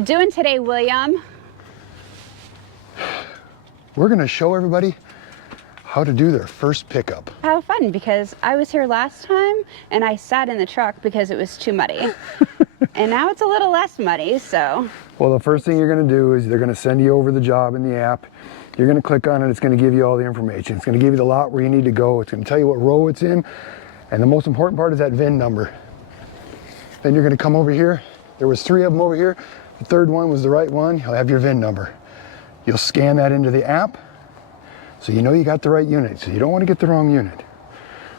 we doing today, William? We're gonna show everybody how to do their first pickup. How fun, because I was here last time and I sat in the truck because it was too muddy. And now it's a little less muddy, so. Well, the first thing you're gonna do is they're gonna send you over the job in the app. You're gonna click on it, it's gonna give you all the information. It's gonna give you the lot where you need to go. It's gonna tell you what row it's in. And the most important part is that VIN number. Then you're gonna come over here. There was 3 of them over here. The third one was the right one. You'll have your VIN number. You'll scan that into the app, so you know you got the right unit. So you don't want to get the wrong unit.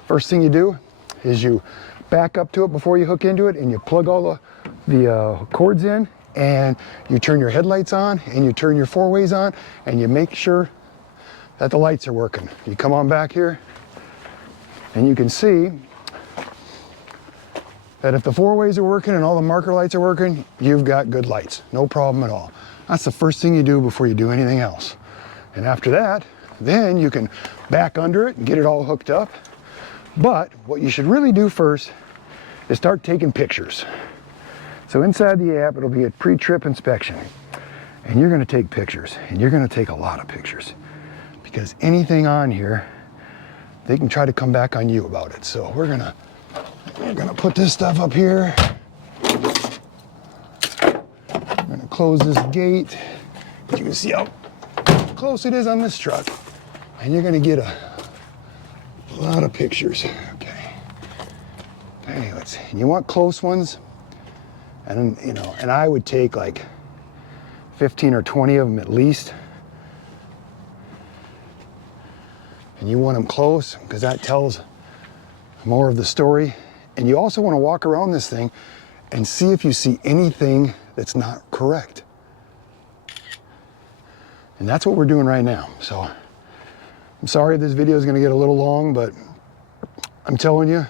First thing you do is you back up to it before you hook into it, and you plug all the cords in, and you turn your headlights on, and you turn your 4-ways on, and you make sure that the lights are working. You come on back here, and you can see that if the 4-ways are working and all the marker lights are working, you've got good lights, no problem at all. That's the first thing you do before you do anything else. And after that, then you can back under it and get it all hooked up. But what you should really do first is start taking pictures. So inside the app, it'll be a pre-trip inspection. And you're gonna take pictures, and you're gonna take a lot of pictures. Because anything on here, they can try to come back on you about it. So we're gonna put this stuff up here. I'm gonna close this gate. You can see how close it is on this truck. And you're gonna get a lot of pictures. Okay, let's see. And you want close ones. And you know, and I would take like 15 or 20 of them at least. And you want them close because that tells more of the story. And you also want to walk around this thing and see if you see anything that's not correct. And that's what we're doing right now. So I'm sorry this video is going to get a little long, but I'm telling you,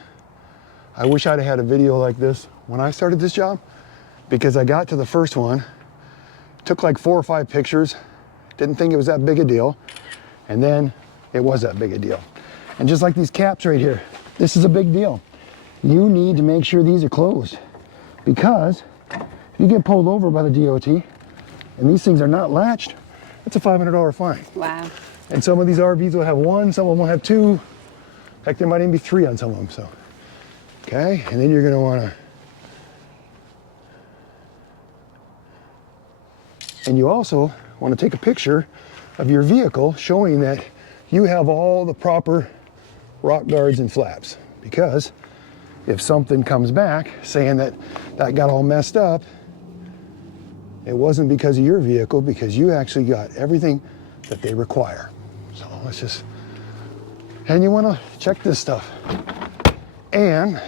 I wish I'd had a video like this when I started this job, because I got to the first one, took like 4 or 5 pictures, didn't think it was that big a deal, and then it was that big a deal. And just like these caps right here, this is a big deal. You need to make sure these are closed, because if you get pulled over by the DOT and these things are not latched, it's a $500 fine. Wow. And some of these RVs will have 1, some of them will have 2. In fact, there might even be 3 on some of them. So, okay, and then you're going to want to, and you also want to take a picture of your vehicle showing that you have all the proper rock guards and flaps, because if something comes back saying that that got all messed up, it wasn't because of your vehicle, because you actually got everything that they require. So let's just, and you want to check this stuff. And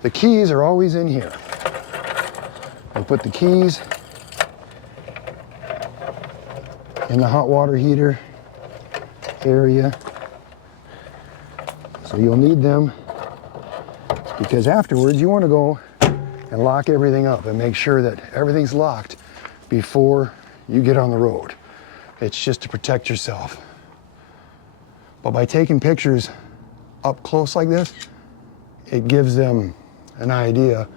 the keys are always in here. I put the keys in the hot water heater area. So you'll need them, because afterwards you want to go and lock everything up and make sure that everything's locked before you get on the road. It's just to protect yourself. But by taking pictures up close like this, it gives them an idea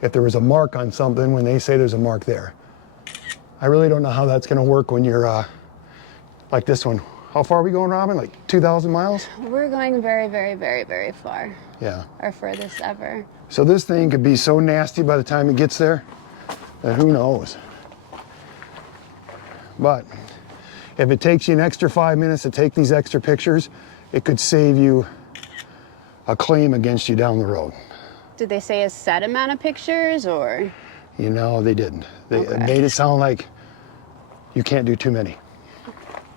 if there was a mark on something when they say there's a mark there. I really don't know how that's going to work when you're like this one. How far are we going, Robin? Like 2,000 miles? We're going very, very, very, very far. Yeah. Our furthest ever. So this thing could be so nasty by the time it gets there that who knows. But if it takes you an extra 5 minutes to take these extra pictures, it could save you a claim against you down the road. Did they say a set amount of pictures, or? You know, they didn't. They Okay. made it sound like you can't do too many.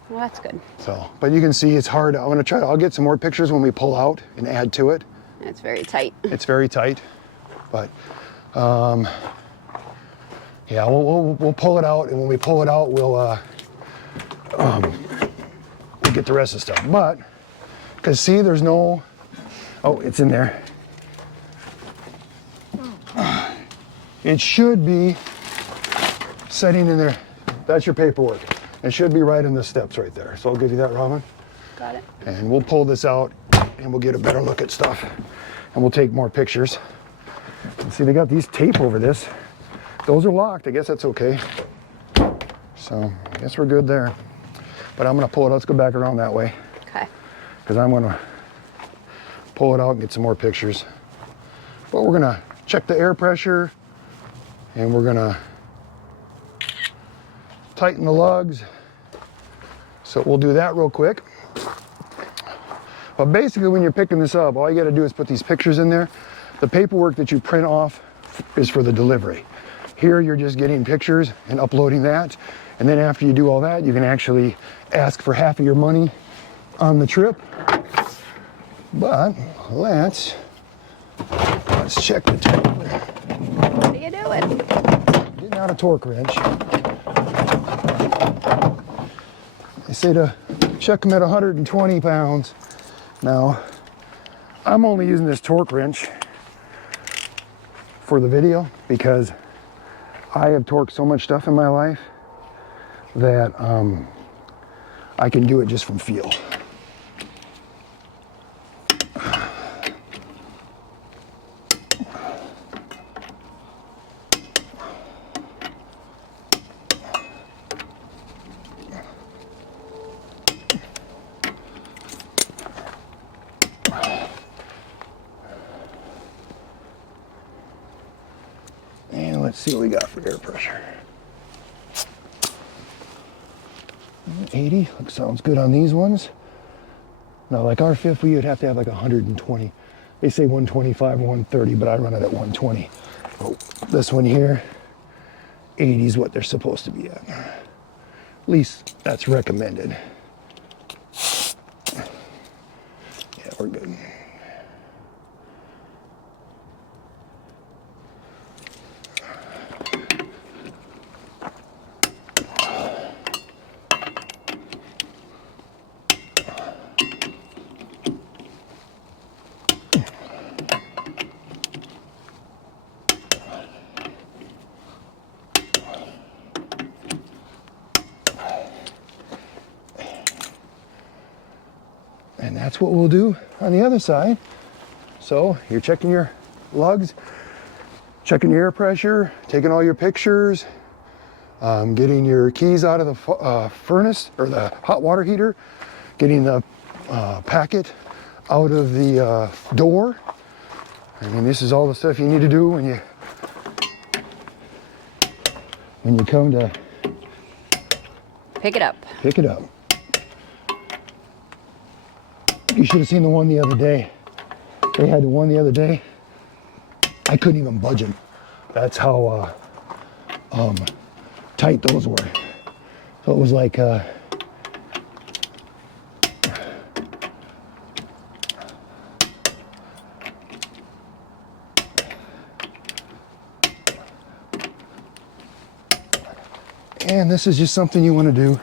Well, that's good. So, but you can see it's hard. I'll get some more pictures when we pull out and add to it. It's very tight. It's very tight, but yeah, we'll pull it out, and when we pull it out, we'll get the rest of the stuff. But, because see, there's no, oh, it's in there. It should be setting in there. That's your paperwork. It should be right in the steps right there. So I'll give you that, Robin. Got it. And we'll pull this out and we'll get a better look at stuff. And we'll take more pictures. And see, they got these tape over this. those are locked. I guess that's okay. So I guess we're good there. But I'm gonna pull it. Let's go back around that way. Okay. Because I'm gonna pull it out and get some more pictures. But we're gonna check the air pressure and we're gonna tighten the lugs. So we'll do that real quick. But basically when you're picking this up, all you gotta do is put these pictures in there. The paperwork that you print off is for the delivery. Here you're just getting pictures and uploading that. And then after you do all that, you can actually ask for half of your money on the trip. But let's check the torque. What are you doing? Getting out a torque wrench. They say to check them at 120 pounds. Now, I'm only using this torque wrench for the video because I have torqued so much stuff in my life that I can do it just from feel. And let's see what we got for air pressure. 80, sounds good on these ones. Now, like our fifth wheel, you'd have to have like 120. They say 125 or 130, but I run it at 120. Oh, this one here, 80 is what they're supposed to be at. At least that's recommended. Yeah, we're good. And that's what we'll do on the other side. So you're checking your lugs, checking your air pressure, taking all your pictures, getting your keys out of the furnace or the hot water heater, getting the packet out of the door. I mean, this is all the stuff you need to do when you come to Pick it up. pick it up. You should have seen the one the other day. They had the one the other day. I couldn't even budge them. That's how tight those were. So it was like and this is just something you want to do.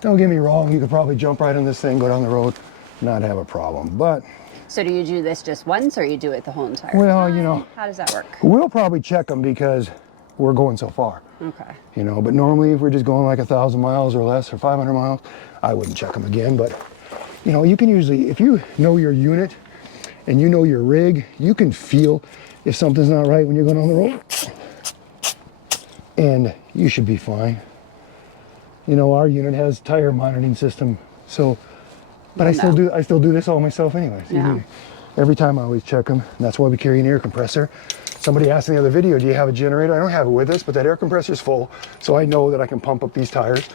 Don't get me wrong, you could probably jump right on this thing, go down the road, not have a problem. But So do you do this just once or you do it the whole entire well, time? you know, How does that work? we'll probably check them because we're going so far. Okay. You know, but normally if we're just going like 1,000 miles or less or 500 miles, I wouldn't check them again. But you know, you can usually, if you know your unit and you know your rig, you can feel if something's not right when you're going on the road, and you should be fine. You know, our unit has tire monitoring system, so, but I still do this all myself anyways. Yeah. Every time I always check them, and that's why we carry an air compressor. Somebody asked in the other video, do you have a generator? I don't have it with us, but that air compressor is full, so I know that I can pump up these tires.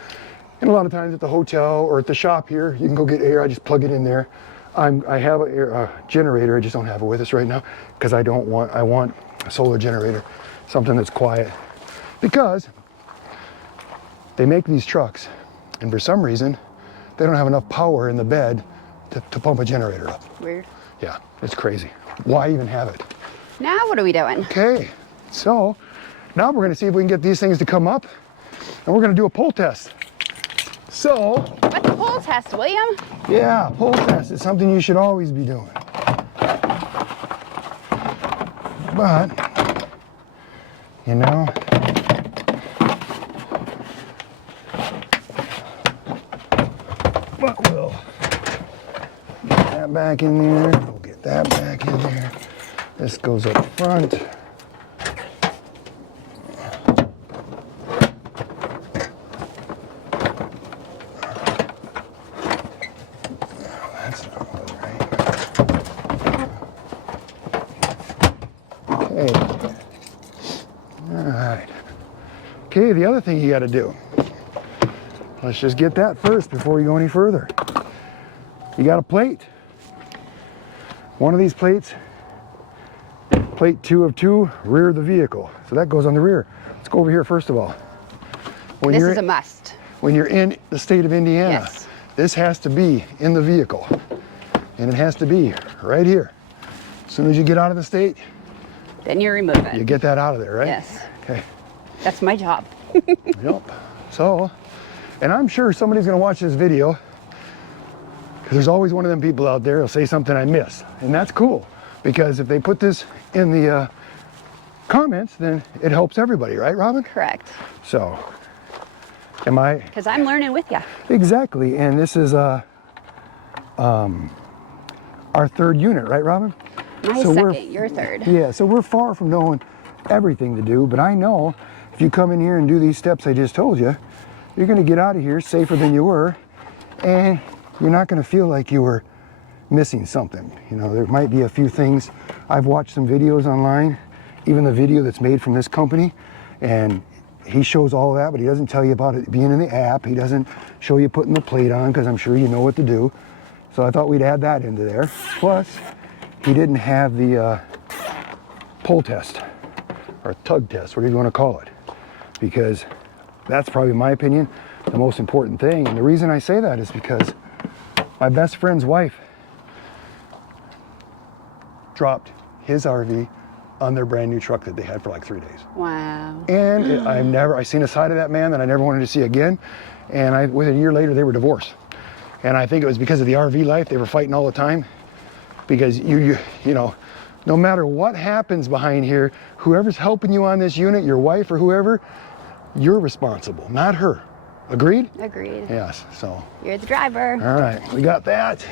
And a lot of times at the hotel or at the shop here, you can go get air, I just plug it in there. I have a generator, I just don't have it with us right now, because I want a solar generator, something that's quiet. Because they make these trucks, and for some reason, they don't have enough power in the bed to pump a generator up. Weird. Yeah, it's crazy. Why even have it? Now what are we doing? Okay, so now we're gonna see if we can get these things to come up, and we're gonna do a pull test. So, What's the pull test, William? yeah, pull test is something you should always be doing. But, you know, but we'll get that back in there, we'll get that back in there. This goes up front. Okay, the other thing you got to do, let's just get that first before we go any further. You got a plate. One of these plates, plate 2 of 2, rear of the vehicle. So that goes on the rear. Let's go over here first of all. This is a must. When you're in the state of Indiana, Yes. this has to be in the vehicle. And it has to be right here. As soon as you get out of the state, Then you remove it. you get that out of there, right? Yes. Okay. That's my job. Yep. So, and I'm sure somebody's gonna watch this video, because there's always one of them people out there who'll say something I miss. And that's cool, because if they put this in the comments, then it helps everybody, right, Robin? Correct. So, am I? Because I'm learning with you. Exactly, and this is our 3rd unit, right, Robin? My So we're- second, your third. Yeah, so we're far from knowing everything to do, but I know if you come in here and do these steps I just told you, you're gonna get out of here safer than you were, and you're not gonna feel like you were missing something. You know, there might be a few things. I've watched some videos online, even the video that's made from this company, and he shows all of that, but he doesn't tell you about it being in the app. He doesn't show you putting the plate on, because I'm sure you know what to do. So I thought we'd add that into there. Plus, he didn't have the pull test, or tug test, whatever you want to call it, because that's probably, in my opinion, the most important thing. And the reason I say that is because my best friend's wife dropped his RV on their brand new truck that they had for like 3 days. Wow. And I seen a side of that man that I never wanted to see again. And within a year later, they were divorced. And I think it was because of the RV life. They were fighting all the time, because you know, no matter what happens behind here, whoever's helping you on this unit, your wife or whoever, you're responsible, not her. Agreed? Agreed. Yes, so. You're the driver. All right, we got that.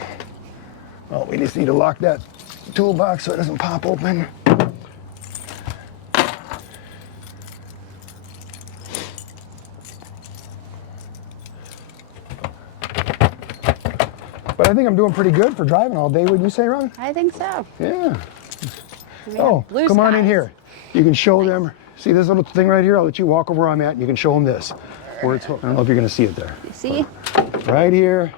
Oh, we just need to lock that toolbox so it doesn't pop open. But I think I'm doing pretty good for driving all day, would you say, Ron? I think so. Yeah. We Oh, have blue come on in skies. here. You can show them. See this little thing right here? I'll let you walk over where I'm at, and you can show them this. Where it's hooked. I don't know if you're going to see it there. You see? Right here.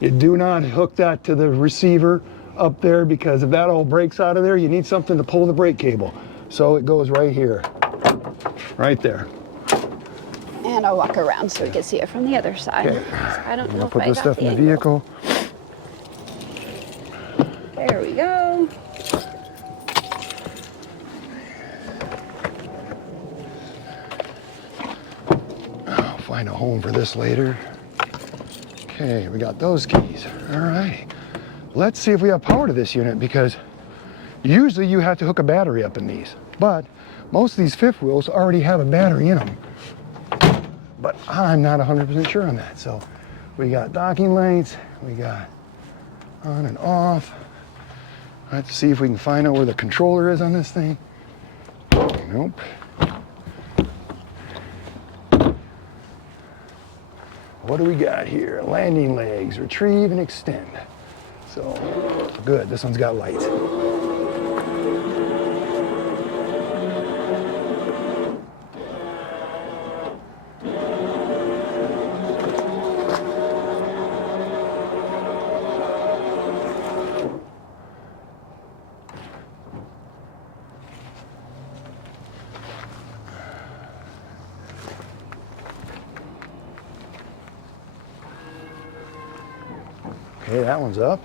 You do not hook that to the receiver up there, because if that all breaks out of there, you need something to pull the brake cable. So it goes right here. Right there. And I'll walk around so we can see it from the other side. Okay. I don't I'm know going to if put I this got stuff in the angle. vehicle. There we go. I'll find a home for this later. Okay, we got those keys. All right. Let's see if we have power to this unit, because usually you have to hook a battery up in these, but most of these fifth wheels already have a battery in them. But I'm not 100% sure on that. So we got docking lights, we got on and off. I have to see if we can find out where the controller is on this thing. Nope. What do we got here? Landing legs, retrieve and extend. So, good, this one's got lights. Okay, that one's up.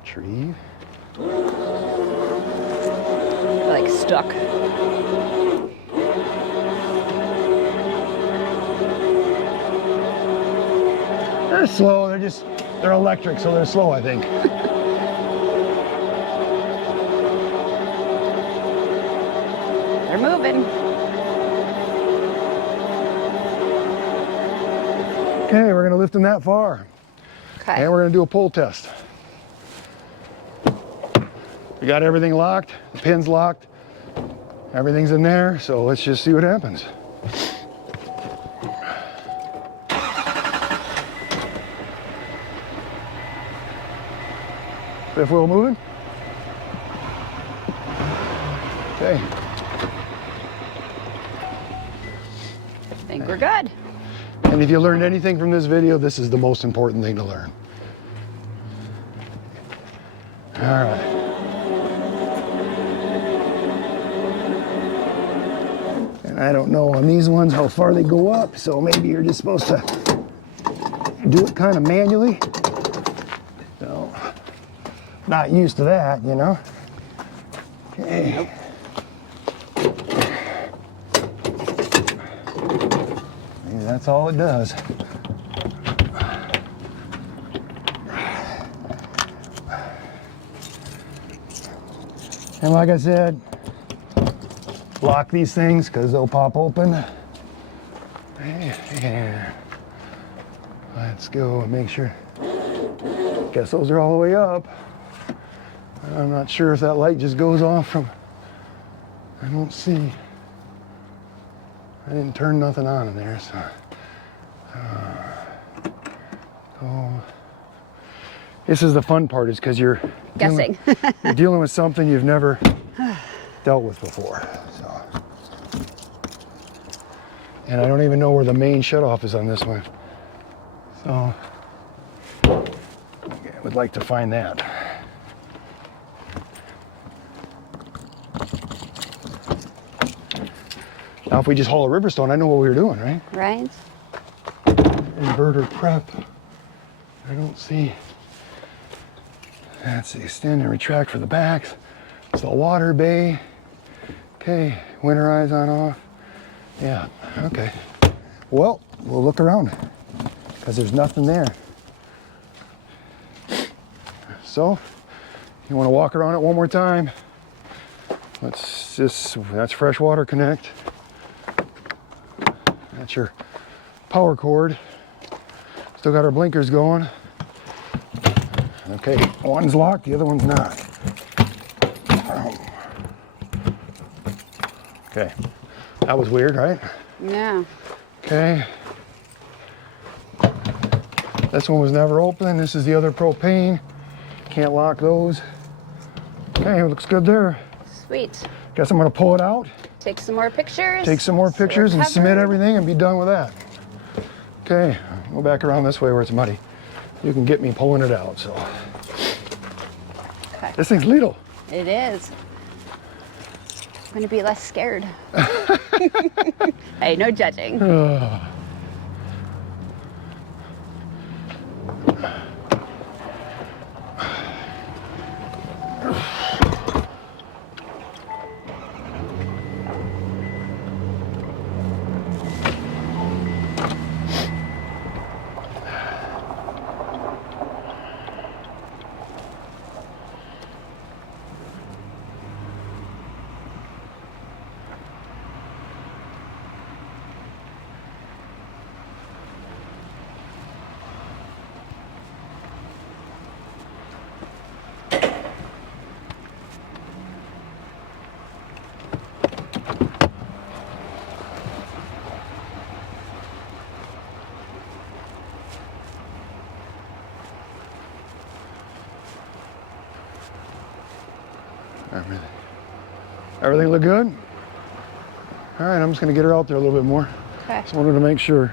Retrieve. Like stuck. They're slow, they're electric, so they're slow, I think. They're moving. Okay, we're gonna lift them that far. Okay. And we're gonna do a pull test. We got everything locked, the pin's locked, everything's in there, so let's just see what happens. Fifth wheel moving? Okay. we're good. And if you learned anything from this video, this is the most important thing to learn. All right. And I don't know on these ones how far they go up, so maybe you're just supposed to do it kind of manually. So, not used to that, you know. Okay. Nope. Maybe that's all it does. And like I said, lock these things because they'll pop open. And let's go and make sure. Guess those are all the way up. I'm not sure if that light just goes off from, I don't see. I didn't turn nothing on in there, so. This is the fun part, is because you're Guessing. you're dealing with something you've never dealt with before. So. And I don't even know where the main shutoff is on this one. So okay, I would like to find that. Now if we just haul a Riverstone, I know what we were doing, right? Right? Inverter prep. I don't see. That's the extend and retract for the backs. It's the water bay. Okay, winterize on off. Yeah, okay. Well, we'll look around because there's nothing there. So, you want to walk around it one more time. Let's just, that's freshwater connect. That's your power cord. Still got our blinkers going. Okay, one's locked, the other one's not. Okay, that was weird, right? Yeah. Okay. This one was never open. This is the other propane. Can't lock those. Okay, looks good there. Sweet. Guess I'm gonna pull it out. Take some more pictures. Take some more So we're pictures and submit covered. everything and be done with that. Okay, go back around this way where it's muddy. You can get me pulling it out, so. Okay. This thing's little. It is. I'm gonna be less scared. Hey, no judging. Everything look good? All right, I'm just gonna get her out there a little bit more. Okay. Just wanted to make sure.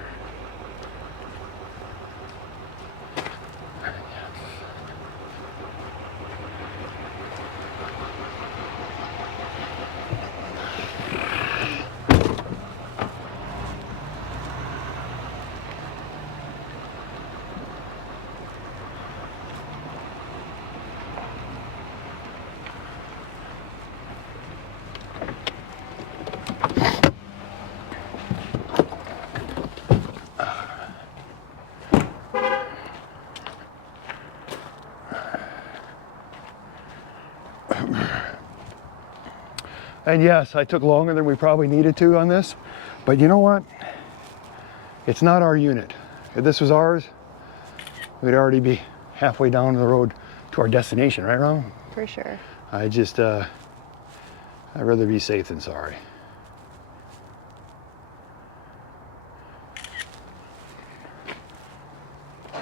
And yes, I took longer than we probably needed to on this, but you know what? It's not our unit. If this was ours, we'd already be halfway down the road to our destination, right, Ron? For sure. I just, I'd rather be safe than sorry.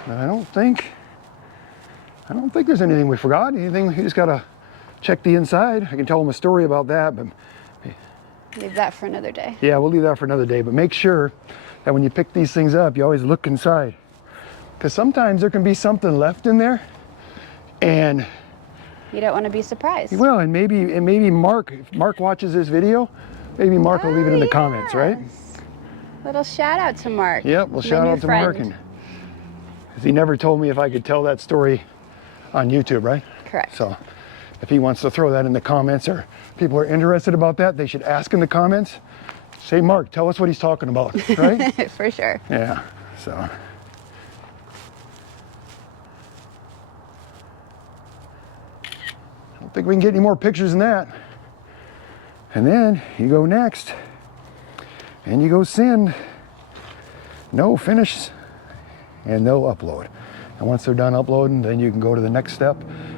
But I don't think there's anything we forgot. Anything, we just gotta check the inside. I can tell them a story about that, but Leave that for another day. yeah, we'll leave that for another day. But make sure that when you pick these things up, you always look inside. Because sometimes there can be something left in there, and you don't want to be surprised. well, and maybe Mark, if Mark watches this video, maybe Mark will leave it in the comments, right? Little shout out to Mark. Yep, well, shout out to Mark. And he never told me if I could tell that story on YouTube, right? Correct. So if he wants to throw that in the comments, or people are interested about that, they should ask in the comments. Say, Mark, tell us what he's talking about, right? For sure. Yeah, so. I don't think we can get any more pictures than that. And then you go next, and you go send, no finish, and no upload. And once they're done uploading, then you can go to the next step,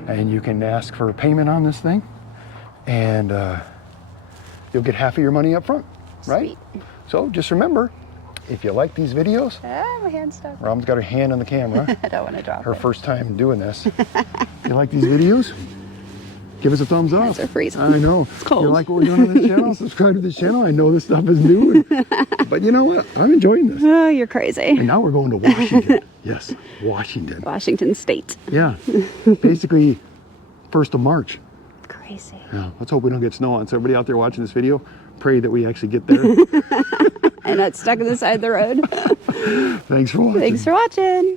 and you can ask for a payment on this thing, and you'll get half of your money up front, right? Sweet. So just remember, if you like these videos, My hand's stuck. Robin's got her hand on the camera. I don't want to drop Her it. first time doing this. If you like these videos, give us a thumbs up. Hands are freezing. I know. It's cold. You like what we're doing on this channel? Subscribe to this channel. I know this stuff is new, but you know what? I'm enjoying this. Oh, you're crazy. And now we're going to Washington. Yes, Washington. Washington State. Yeah, basically 1st of March. Crazy. Yeah, let's hope we don't get snow on. So everybody out there watching this video, pray that we actually get there. And not stuck in the side of the road. Thanks for watching. Thanks for watching.